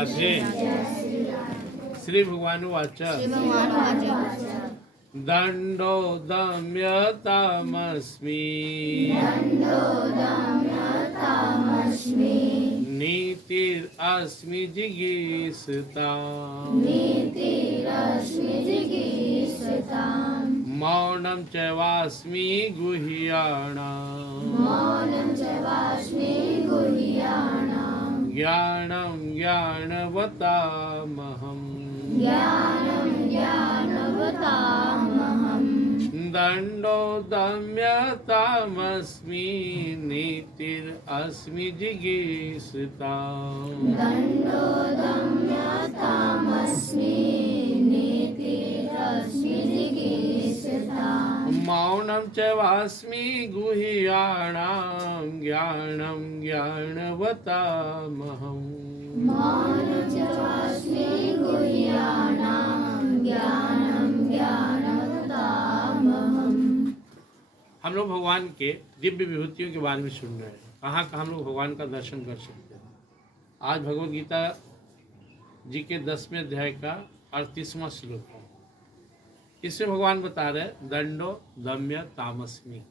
राधे। श्री भगवान वाच दंडो दम्यतामस्मि नीतिरस्मि जिगीषताम् मौनं च वास्मि गुह्याणाम् ज्ञानं ज्ञानवतामहम् दंडो दम्यतामस्मि नीतिरस्मि जिगीषताम् मौनं च वास्मि गुह्याणां ज्ञानं ज्ञानवतामहम्। हम लोग भगवान के दिव्य विभूतियों के बारे में सुन रहे हैं। कहाँ कहाँ हम लोग भगवान का दर्शन कर सकते हैं। आज भगवद गीता जी के 10वें अध्याय का 38वां श्लोक है। इसमें भगवान बता रहे दंडो दम्य तामस्मि।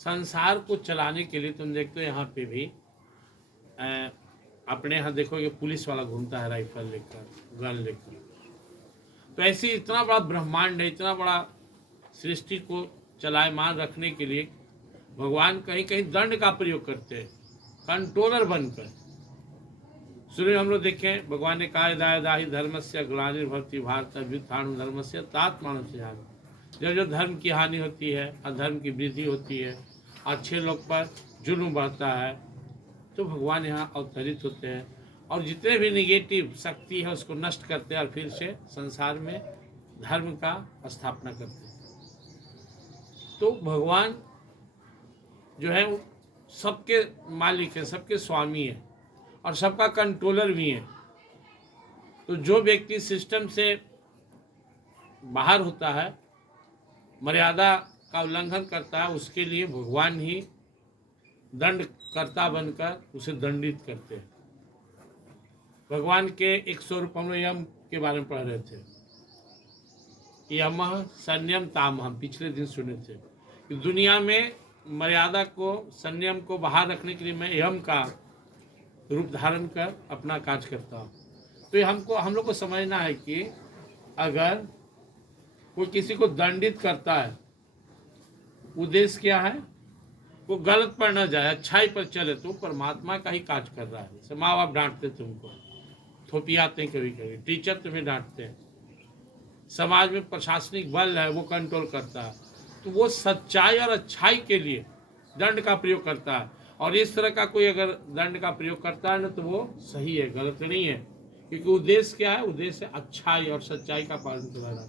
संसार को चलाने के लिए तुम देखते हो यहाँ पे भी अपने यहाँ देखोगे पुलिस वाला घूमता है राइफल लेकर, गन लेकर। तो ऐसे इतना बड़ा ब्रह्मांड है, इतना बड़ा सृष्टि को चलायमान रखने के लिए भगवान कहीं कहीं दंड का प्रयोग करते हैं, कंट्रोलर बनकर। सुने हम लोग देखें, भगवान ने कहा दाहि धर्मस्य ग्लानिर्भवति भारत व्युत्थानं धर्मस्य तदात्मानं सृजामि। जब जो धर्म की हानि होती है, अधर्म की वृद्धि होती है, अच्छे लोग पर जुल्म बढ़ता है, तो भगवान यहाँ अवतरित होते हैं और जितने भी निगेटिव शक्ति है उसको नष्ट करते हैं और फिर से संसार में धर्म का स्थापना करते हैं। तो भगवान जो है सबके मालिक है, सबके स्वामी है और सबका कंट्रोलर भी है। तो जो व्यक्ति सिस्टम से बाहर होता है, मर्यादा का उल्लंघन करता है, उसके लिए भगवान ही दंडकर्ता बनकर उसे दंडित करते हैं। भगवान के एक स्वरूप हम लोग यम के बारे में पढ़ रहे थे। यमः संयम तामहम्, पिछले दिन सुने थे कि दुनिया में मर्यादा को, संयम को बाहर रखने के लिए मैं यम का रूप धारण कर अपना कार्य करता हूँ। तो ये हम लोग को समझना है कि अगर कोई किसी को दंडित करता है, उद्देश्य क्या है? वो गलत पर न जाए, अच्छाई पर चले, तो परमात्मा का ही कार्य कर रहा है। जैसे माँ बाप डांटते तुमको, थोपियाते हैं, कभी कभी टीचर तुम्हें डांटते हैं, समाज में प्रशासनिक बल है वो कंट्रोल करता है, तो वो सच्चाई और अच्छाई के लिए दंड का प्रयोग करता है। और इस तरह का कोई अगर दंड का प्रयोग करता है ना, तो वो सही है, गलत नहीं है, क्योंकि उद्देश्य क्या है? उद्देश्य अच्छाई और सच्चाई का पालन कराना।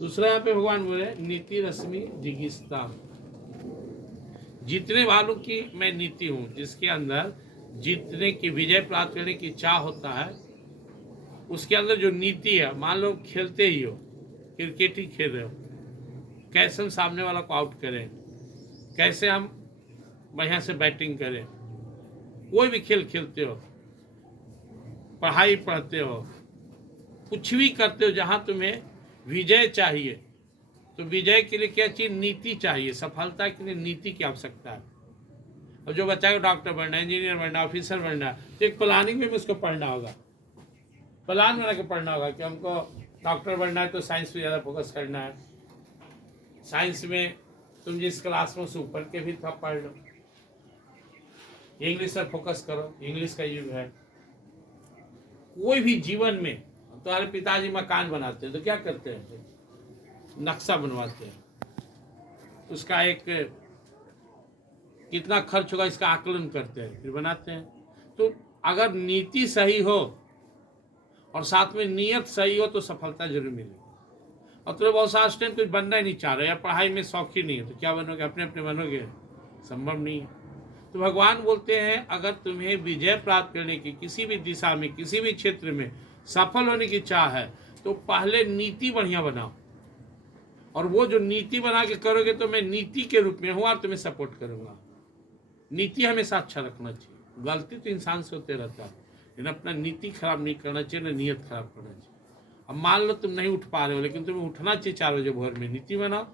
दूसरा यहाँ पे भगवान बोले नीति रश्मि जिगीषताम्, जीतने वालों की मैं नीति हूँ, जिसके अंदर जीतने की, विजय प्राप्त करने की चाह होता है, उसके अंदर जो नीति है। मान लो खेलते ही हो, क्रिकेट ही खेल रहे हो, कैसे हम सामने वाला को आउट करें, कैसे हम बढ़िया से बैटिंग करें। कोई भी खेल खेलते हो, पढ़ाई पढ़ते हो, कुछ भी करते हो, जहाँ तुम्हें विजय चाहिए, तो विजय के लिए क्या चाहिए? नीति चाहिए। सफलता के लिए नीति की आवश्यकता है। और जो बच्चा को डॉक्टर बनना है, इंजीनियर बनना है, ऑफिसर बनना है, तो एक प्लानिंग में उसको पढ़ना होगा, प्लान बना के पढ़ना होगा कि हमको डॉक्टर बनना है तो साइंस पे ज़्यादा फोकस करना है। साइंस में तुम जिस क्लास में, उस ऊपर के भी थोड़ा पढ़ लो। इंग्लिश पर फोकस करो, इंग्लिश का युग है। कोई भी जीवन में, तुम्हारे पिताजी मकान बनाते हैं तो क्या करते हैं? नक्शा बनवाते हैं, उसका एक कितना खर्च होगा इसका आकलन करते हैं, फिर बनाते हैं। तो अगर नीति सही हो और साथ में नियत सही हो तो सफलता जरूर मिलेगी। और तो बहुत सारे स्टूडेंट कुछ बनना ही नहीं चाह रहे, या पढ़ाई में शौक ही नहीं है, तो क्या बनोगे? अपने अपने बनोगे, संभव नहीं है। तो भगवान बोलते हैं अगर तुम्हें विजय प्राप्त करने की, किसी भी दिशा में, किसी भी क्षेत्र में सफल होने की चाह है, तो पहले नीति बढ़िया बनाओ। और वो जो नीति बना के करोगे तो मैं नीति के रूप में हूँ और तुम्हें सपोर्ट करूँगा। नीति हमेशा अच्छा रखना चाहिए। गलती तो इंसान से होते रहता है, लेकिन अपना नीति खराब नहीं करना चाहिए, ना नियत खराब करना चाहिए। अब मान लो तुम नहीं उठ पा रहे हो, लेकिन तुम्हें उठना चाहिए 4 बजे भोर में, नीति बनाओ।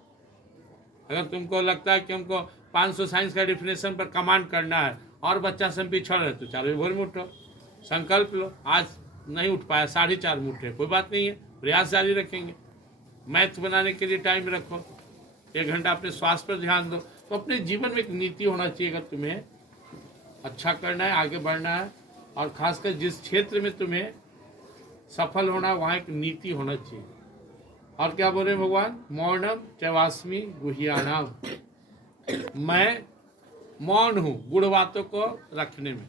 अगर तुमको लगता है कि हमको 500 साइंस का डिफिनेशन पर कमांड करना है और बच्चा से हम पिछड़ रहे, तो 4 बजे भोर में उठो, संकल्प लो। आज नहीं उठ पाया, 4:30 में उठे, कोई बात नहीं है, प्रयास जारी रखेंगे। मैथ बनाने के लिए टाइम रखो, 1 घंटा अपने स्वास्थ्य पर ध्यान दो। तो अपने जीवन में एक नीति होना चाहिए, अगर तुम्हें अच्छा करना है, आगे बढ़ना है, और खासकर जिस क्षेत्र में तुम्हें सफल होना है वहाँ एक नीति होना चाहिए। और क्या बोले भगवान, मौनम चवास्मी गुह्याणाम, मैं मौन हूँ गुड़ बातों को रखने में।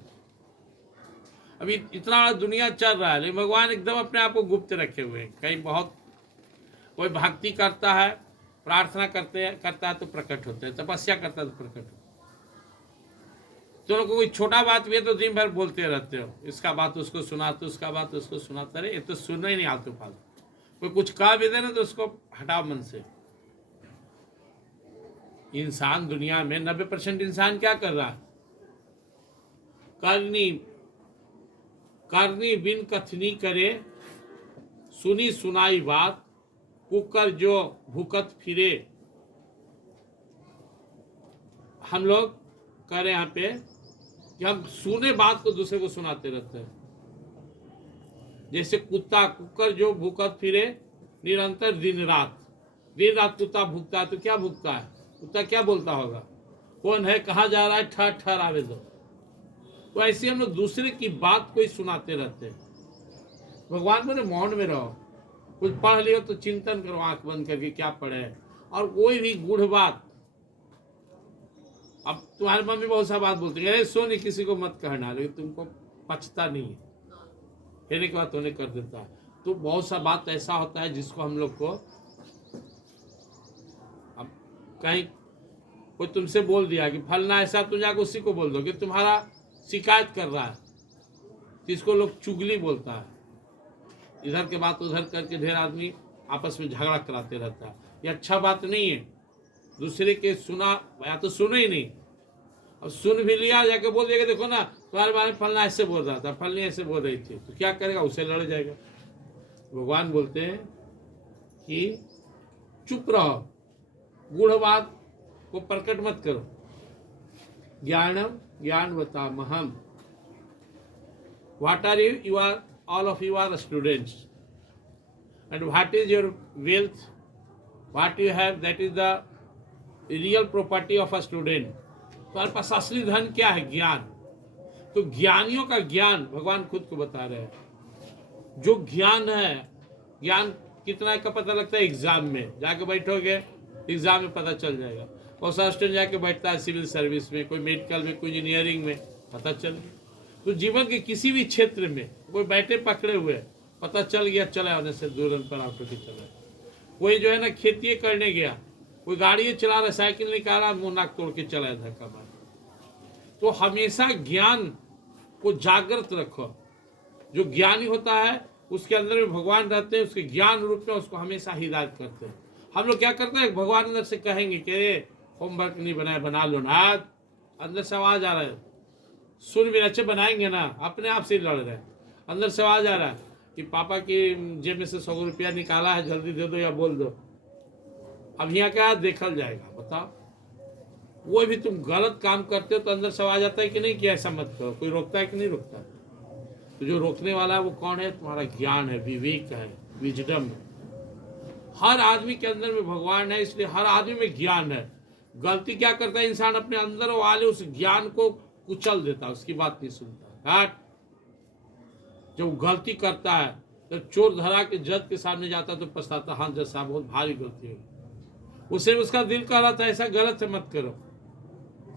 अभी इतना बड़ा दुनिया चल रहा है, लेकिन भगवान एकदम अपने आप को गुप्त रखे हुए हैं। कहीं बहुत कोई भक्ति करता है, प्रार्थना करता है तो प्रकट होते हैं, तपस्या करता है तो प्रकट होते हैं। चलो कोई छोटा बात भी है तो दिन भर बोलते रहते हो, इसका बात उसको सुनाते, उसका बात उसको सुनाते रहे, ये तो सुनना ही नहीं आलतू फालतू। कोई कुछ कहा भी दे ना तो उसको हटाओ मन से। इंसान दुनिया में 90% इंसान क्या कर रहा है, करनी बिन कथनी करे, सुनी सुनाई बात, कुकर जो भूकत फिरे। हम लोग कह रहे यहाँ पे कि हम सुने बात को दूसरे को सुनाते रहते हैं। जैसे कुत्ता कुकर जो भूकत फिरे निरंतर दिन रात कुत्ता भूकता है, तो क्या भूकता है, कुत्ता क्या बोलता होगा, कौन है, कहाँ जा रहा है, ठहर ठहर आवे दो। तो ऐसे हम लोग दूसरे की बात को ही सुनाते रहते हैं। भगवान बोले मौन में रहो, कुछ पढ़ लियो तो चिंतन करो आंख बंद करके क्या पढ़े, और कोई भी गूढ़ बात। अब तुम्हारी मम्मी बहुत सा बात बोलती है, सो नहीं किसी को मत कहना, लेकिन तुमको पचता नहीं है, कहने की बात होने कर देता है। तो बहुत सा बात ऐसा होता है जिसको हम लोग को, अब कहीं कोई तुमसे बोल दिया कि फलना ऐसा, तुम जाकर उसी को बोल दो कि तुम्हारा शिकायत कर रहा है, जिसको लोग चुगली बोलता है। इधर के बात उधर करके ढेर आदमी आपस में झगड़ा कराते रहता है, ये अच्छा बात नहीं है। दूसरे के सुना या तो सुनो ही नहीं, अब सुन भी लिया जाके बोल देगा देखो ना तुम्हारे बारे में फलना ऐसे बोल रहा था, फलनी ऐसे बोल रही थी, तो क्या करेगा, उसे लड़ जाएगा। भगवान बोलते हैं कि चुप रहो, गूढ़ बात को प्रकट मत करो। ज्ञानम ज्ञानवतामहम, what are you are all of you are students, and what is your wealth, what you have, that is the real property of a student। तुम्हारे पास असली धन क्या है, ज्ञान। तो ज्ञानियों का ज्ञान भगवान खुद को बता रहे हैं। जो ज्ञान है, ज्ञान कितना का पता लगता है, एग्जाम में जाके बैठोगे, एग्जाम में पता चल जाएगा। और स्टूडेंट जाके बैठता है सिविल सर्विस में, कोई मेडिकल में, कोई इंजीनियरिंग में, पता चल गया। तो जीवन के किसी भी क्षेत्र में कोई बैठे पकड़े हुए, पता चल गया, चला होने से दूर पर ऑटो की चला। कोई जो है ना खेती करने गया, कोई गाड़ी चला रहा, साइकिल निकाला, मुंह नाक तोड़ के चला धक्का मार। तो हमेशा ज्ञान को जागृत रखो। जो ज्ञानी होता है उसके अंदर में भगवान रहते हैं, उसके ज्ञान रूप में उसको हमेशा हिदायत करते हैं। हम लोग क्या करते हैं, भगवान अंदर से कहेंगे कि होमवर्क नहीं बनाया, बना लो ना, अंदर से आवाज आ रहा है, सुन भी अच्छे बनाएंगे ना, अपने आप से लड़ रहे हैं। अंदर से आवाज आ रहा है कि पापा की जेब में से 100 रुपया निकाला है, जल्दी दे दो या बोल दो। अब यहाँ क्या देखल जाएगा, बताओ। वो भी तुम गलत काम करते हो तो अंदर से आवाज आता है कि नहीं कि ऐसा मत करो, कोई रोकता है कि नहीं रोकता। तो जो रोकने वाला है वो कौन है, तुम्हारा ज्ञान है, विवेक है, विजडम। हर आदमी के अंदर में भगवान है, इसलिए हर आदमी में ज्ञान है। गलती क्या करता है इंसान, अपने अंदर वाले उस ज्ञान को कुचल देता, उसकी बात नहीं सुनता। हट, जब गलती करता है, जब चोर धरा के जज के सामने जाता तो पछताता, हाँ जज साहब बहुत भारी गलती हो। उसे उसका दिल कह रहा था ऐसा गलत है मत करो।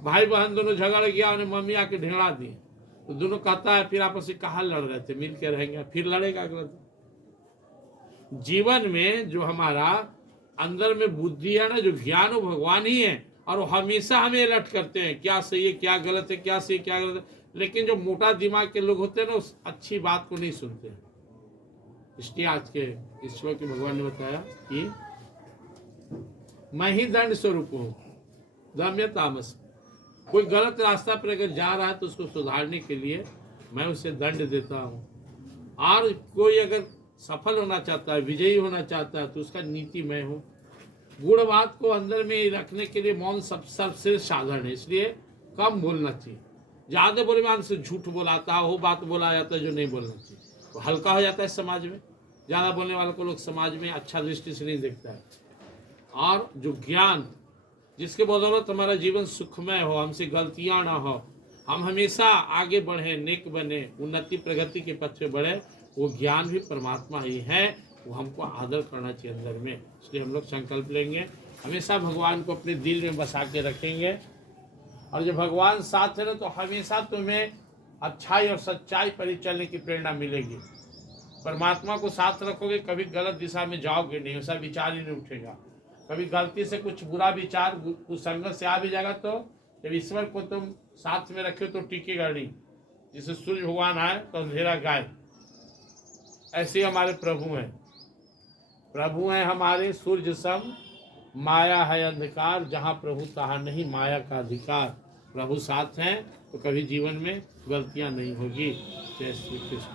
भाई बहन दोनों झगड़ गया, उन्हें मम्मी आके ढेड़ा दी, तो दोनों कहता है फिर आपस में कहाँ लड़ रहे थे, मिल के रहेंगे, फिर लड़ेगा अगला दिन। जीवन में जो हमारा अंदर में बुद्धि है ना, जो ज्ञान, वो भगवान ही है, और वो हमेशा हमें अलर्ट करते हैं क्या सही है क्या गलत है, क्या सही क्या गलत है। लेकिन जो मोटा दिमाग के लोग होते हैं ना, उस अच्छी बात को नहीं सुनते। इसलिए आज के ईश्वर के भगवान ने बताया कि मैं ही दंड स्वरूप हूँ, दम्य तामस। कोई गलत रास्ता पर अगर जा रहा है तो उसको सुधारने के लिए मैं उसे दंड देता हूँ। और कोई अगर सफल होना चाहता है, विजयी होना चाहता है, तो उसका नीति मैं हूँ। गुण बात को अंदर में रखने के लिए मौन सबसे साधन है, इसलिए कम बोलना चाहिए। ज़्यादा बोले मान से झूठ बोलाता है, वो बात बोला जाता है जो नहीं बोलना चाहिए, तो हल्का हो जाता है समाज में। ज़्यादा बोलने वाले को लोग समाज में अच्छा दृष्टि से नहीं देखता है। और जो ज्ञान, जिसके बदौलत हमारा जीवन सुखमय हो, हमसे गलतियाँ ना हो, हम हमेशा आगे बढ़े, नेक बने, उन्नति प्रगति के पथ पे बढ़े, वो ज्ञान भी परमात्मा ही है। वो हमको आदर करना चाहिए अंदर में। इसलिए हम लोग संकल्प लेंगे, हमेशा भगवान को अपने दिल में बसा के रखेंगे। और जब भगवान साथ है ना, तो हमेशा तुम्हें अच्छाई और सच्चाई पर ही चलने की प्रेरणा मिलेगी। परमात्मा को साथ रखोगे, कभी गलत दिशा में जाओगे नहीं, ऐसा विचार ही नहीं उठेगा। कभी गलती से कुछ बुरा विचार, कुछ संगत से आ भी जाएगा, तो जब ईश्वर को तुम साथ में रखे तो टिकेगा नहीं। जिसे सूर्य भगवान आए तो अंधेरा गायब, ऐसे हमारे प्रभु हैं। प्रभु हैं हमारे सूर्य सम, माया है अंधकार, जहाँ प्रभु तहाँ नहीं माया का अधिकार। प्रभु साथ हैं तो कभी जीवन में गलतियाँ नहीं होगी। जय श्री कृष्ण।